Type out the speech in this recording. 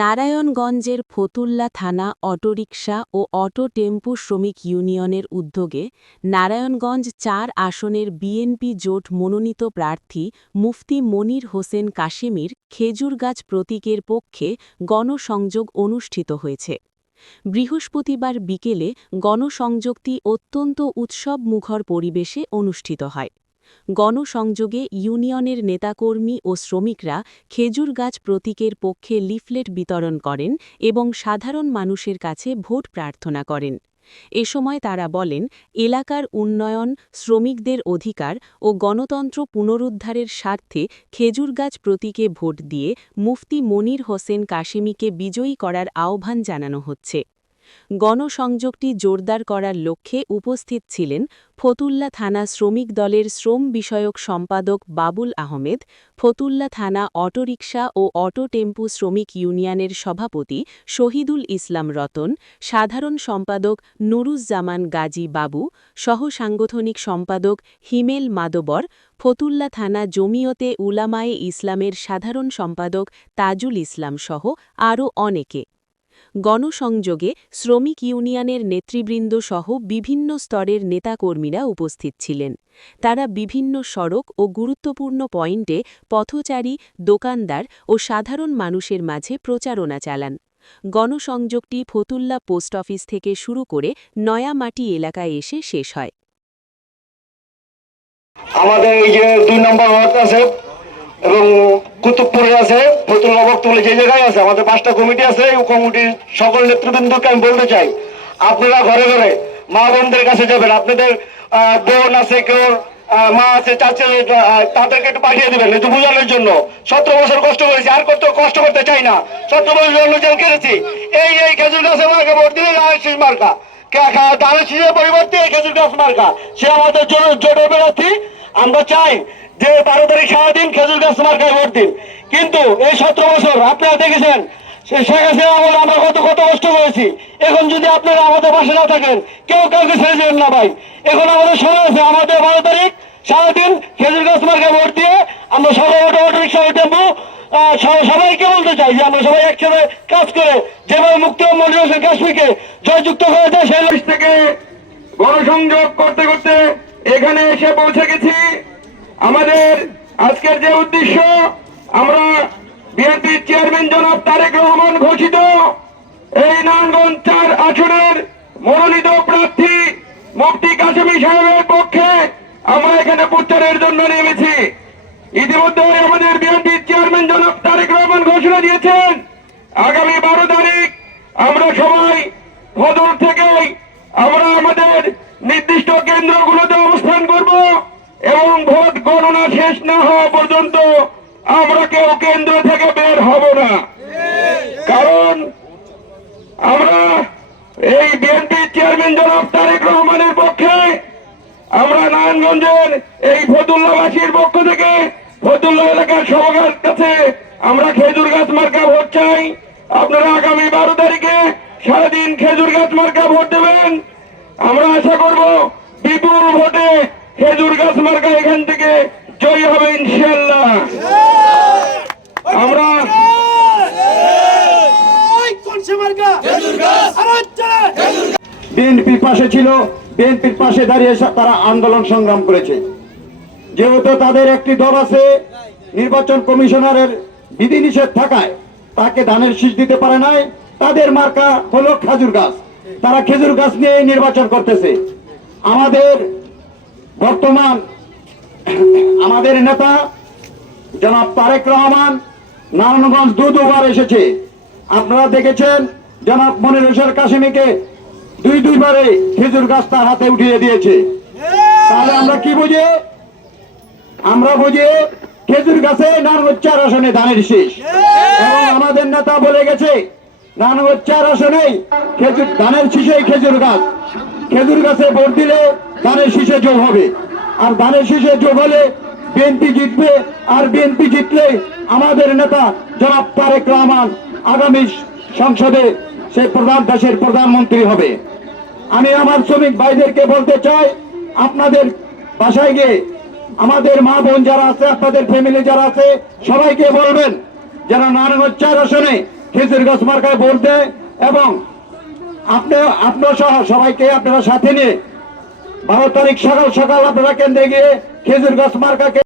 নারায়ণগঞ্জের ফতুল্লা থানা অটোরিকশা ও auto tempo শ্রমিক ইউনিয়নের উদ্যোগে নারায়ণগঞ্জ চার আসনের বিএনপি জোট মনোনীত প্রার্থী মুফতি মনির হোসেন কাশেমির খেজুরগাছ প্রতীকের পক্ষে গণসংযোগ অনুষ্ঠিত হয়েছে। বৃহস্পতিবার বিকেলে গণসংযোগটি অত্যন্ত উৎসবমুখর পরিবেশে অনুষ্ঠিত হয়। গণসংযোগে ইউনিয়নের নেতাকর্মী ও শ্রমিকরা খেজুর গাছ প্রতীকের পক্ষে লিফলেট বিতরণ করেন এবং সাধারণ মানুষের কাছে ভোট প্রার্থনা করেন। এ সময় তারা বলেন, এলাকার উন্নয়ন, শ্রমিকদের অধিকার ও গণতন্ত্র পুনরুদ্ধারের স্বার্থে খেজুর গাছ প্রতীকে ভোট দিয়ে মুফতি মনির হোসেন কাশেমিকে বিজয়ী করার আহ্বান জানানো হচ্ছে। গণসংযোগটি জোরদার করার লক্ষ্যে উপস্থিত ছিলেন ফতুল্লা থানা শ্রমিক দলের শ্রম বিষয়ক সম্পাদক বাবুল আহমেদ, ফতুল্লা থানা অটোরিকশা ও অটো টেম্পু শ্রমিক ইউনিয়নের সভাপতি শহীদুল ইসলাম রতন, সাধারণ সম্পাদক নুরুজ্জামান গাজী বাবু সহ সাংগঠনিক সম্পাদক হিমেল মাদবর, ফতুল্লা থানা জমিয়তে উলামায়ে ইসলামের সাধারণ সম্পাদক তাজুল ইসলাম সহ আরও অনেকে। গণসংযোগে শ্রমিক ইউনিয়নের নেতৃবৃন্দ সহ বিভিন্ন স্তরের নেতাকর্মীরা উপস্থিত ছিলেন। তারা বিভিন্ন সড়ক ও গুরুত্বপূর্ণ পয়েন্টে পথচারী, দোকানদার ও সাধারণ মানুষের মাঝে প্রচারণা চালান। গণসংযোগটি ফতুল্লা পোস্ট অফিস থেকে শুরু করে নয়ামাটি এলাকায় এসে শেষ হয়। আমাদের এই যে দুই নম্বর আছে এবং কুতুবপুরে আছে ফতুল্লা বক্তবলে যে জায়গায় আছে, আমাদের পাঁচটা কমিটি আছে, এই কমিটির সকল নেতৃবৃন্দকে আমি বলতে চাই, আপনারা ঘরে ঘরে মা বোনদের কাছে যাবেন, আপনাদের বোন আছে, কেউ মা আছে চাচা তাদেরকে একটু পাঠিয়ে দেবেন, একটু বোঝানোর জন্য। সতেরো বছর কষ্ট করেছি, আর কত কষ্ট করতে চাই না। সতেরো বছর জন্য জেল কেটেছি এই এই খেজুর গাছে মার্কা ভোট দিয়ে আশিস মার্কা। ধানের শীষের পরিবর্তে এই খেজুর গাছ মার্কা। সে আমাদের জন্য জোটের প্রার্থী আমরা চাই যে বারো তারিখ সারাদিন খেজুর গাছ মার্কায় ভোট দিন। কিন্তু এই সতেরো বছর আপনারা দেখেছেন শেখ হাসিনা আমলে আমরা কত কত কষ্ট করেছি। এখন যদি আপনারা আমাদের পাশে না থাকেন, কেউ কাউকে ছেড়ে দেবেন না ভাই। এখন আমাদের সময় আছে, আমাদের বারো তারিখ, সারাদিন খেজুর গাছ মার্কায় ভোট দিয়ে আমরা সবাই অটো অটো রিক্সা টেম্পু সবাইকে বলতে চাই যে আমরা সবাই একসাথে কাজ করে যেভাবে মুক্তি হোসেন কাশ্মীরকে জয়যুক্ত করে দেয় সেই থেকে গণসংযোগ করতে করতে এখানে এসে পৌঁছে গেছি। আমাদের আজকের যে উদ্দেশ্য, আমরা বিএনপি চেয়ারম্যান জনাব তারেক রহমান ঘোষিত। এই নারায়ণগঞ্জ চার আসনের মনোনীত প্রার্থী মুফতি কাশিমি সাহেবের পক্ষে আমরা এখানে প্রচারের জন্য নেমেছি। ইতিমধ্যে আমাদের বিএনপি চেয়ারম্যান জনাব তারেক রহমান ঘোষণা দিয়েছেন, আগামী বারো তারিখ আমরা সবাই ফদর থেকেই আমরা আমাদের নির্দিষ্ট কেন্দ্রগুলোতে অবস্থান করব এবং ভোট গণনা শেষ না হওয়া পর্যন্ত আমরা কেউ কেন্দ্র থেকে বের হব না। কারণ আমরা এই বিএনপি চেয়ারম্যান জনাব তারেক রহমানের পক্ষে আমরা নারায়ণগঞ্জের এই ফতুল্লাবাসীর পক্ষ থেকে ফতুল্লা এলাকার সবার কাছে আমরা খেজুর গাছ মার্কা ভোট চাই। আপনারা আগামী বারো তারিখে সারাদিন খেজুর গাছ মার্কা ভোট দেবেন। আমরা আশা করব বিপুল ভোটে খেজুর গাছ মার্কা এখান থেকে জয়ী হবে ইনশাল্লাহ আমরা বিএনপির পাশে ছিল বিএনপির পাশে দাঁড়িয়ে তারা আন্দোলন সংগ্রাম করেছে। যেহেতু তাদের একটি দল আছে নির্বাচন কমিশনারের বিধিনিষেধ থাকায় তাকে ধানের শীষ দিতে পারে নাই। তাদের মার্কা হলো খেজুর গাছ। তারা খেজুর গাছ নিয়ে নির্বাচন করতেছে। আমাদের বর্তমান আমাদের নেতা জনাব তারেক রহমান নারায়ণগঞ্জ দু দুবার এসেছে। আপনারা দেখেছেন, জনাব মনির হোসেন কাশিমিকে দুই দুইবারে খেজুর গাছ তার হাতে উঠিয়ে দিয়েছে। তাহলে আমরা কি বুঝি? আমরা বুঝি খেজুর গাছে নারায়ণগঞ্জ চার আসনে ধানের শীষ। এবং আমাদের নেতা বলে গেছে নারায়ণগঞ্জ চার আসনেই খেজুর ধানের শীষেই খেজুর গাছ। খেজুর গাছে ভোট দিলে ধানের শীষে যোগ হবে। আর ধানের শীষে যোগ হলে বিএনপি জিতবে, আর বিএনপি জিতলে আমাদের নেতা জনাব তারেক রহমান আগামী সংসদে সে প্রধান দেশের প্রধানমন্ত্রী হবে। আমি আমার শ্রমিক ভাইদেরকে বলতে চাই, আপনাদের বাসায় গিয়ে আমাদের মা বোন যারা আছে, আপনাদের ফ্যামিলি যারা আছে, সবাইকে বলবেন যারা নারায়ণগঞ্জ চার আসনে খেজুর গাছ মার্কায় ভোট দেয় এবং আপনি, আপনার সহ সবাইকে আপনারা সাথে নিয়ে বারো তারিখ সকাল সকাল আপনারা কেন্দ্রে গিয়ে খেজুর গাছ মার্কাকে